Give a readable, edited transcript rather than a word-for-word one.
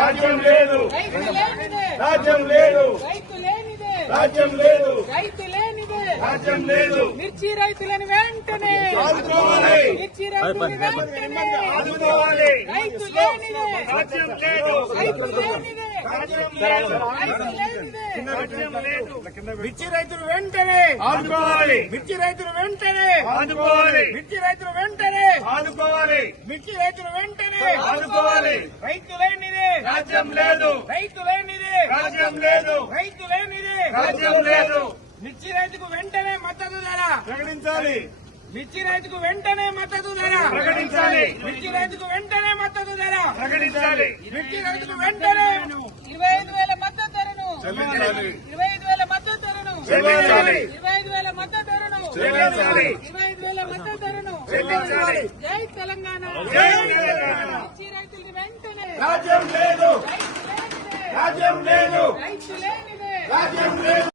రాజ్యం లేదు, రైతు లేనిదే, రాజ్యం లేదు, రైతు లేనిదే, రాజ్యం లేదు, రైతు లేనిదే, రాజ్యం లేదు. మిర్చి రైతులను వెంటనే ఆదుకోవాలి, మిర్చి రైతులను వెంటనే ఆదుకోవాలి. రైతు లేనిదే, రాజ్యం లేదు, రైతు లేనిదే, రాజ్యం లేదు, రైతు లేనిదే, రాజ్యం లేదు. మిర్చి రైతులు వెంటనే ఆదుకోవాలి, మిర్చి రైతులు వెంటనే ఆదుకోవాలి, మిర్చి రైతులు వెంటనే ఆదుకోవాలి, మిర్చి రైతులు వెంటనే ఆదుకోవాలి. రైతు లేనిదే, రాజ్యం లేదు, రైతు లేనిదే, రాజ్యం లేదు, రైతు లేనిదే, రాజ్యం లేదు. మిర్చి రైతుకు వెంటనే మద్దతు ధర, ప్రకటించాలి, మిర్చి రైతుకు వెంటనే మద్దతు ధర, ప్రకటించాలి, మిర్చి రైతుకు వెంటనే మద్దతు ధర, ప్రకటించాలి. మిర్చి రైతుకు వెంటనే 25,000 మద్దతు ధరను, చెల్లించాలి, 25,000 మద్దతు ధరను, చెల్లించాలి, 25,000 మద్దతు ధరను, చెల్లించాలి, 25,000 మద్దతు ధరను. చెల్లించాలి. జై తెలంగాణ, జై తెలంగాణ. మిర్చి రైతులు వెంటనే రాజ్యం లేదు, రైతు లేనిదే, రాజ్యం లేదు, రైతు లేనిదే, రాజ్యం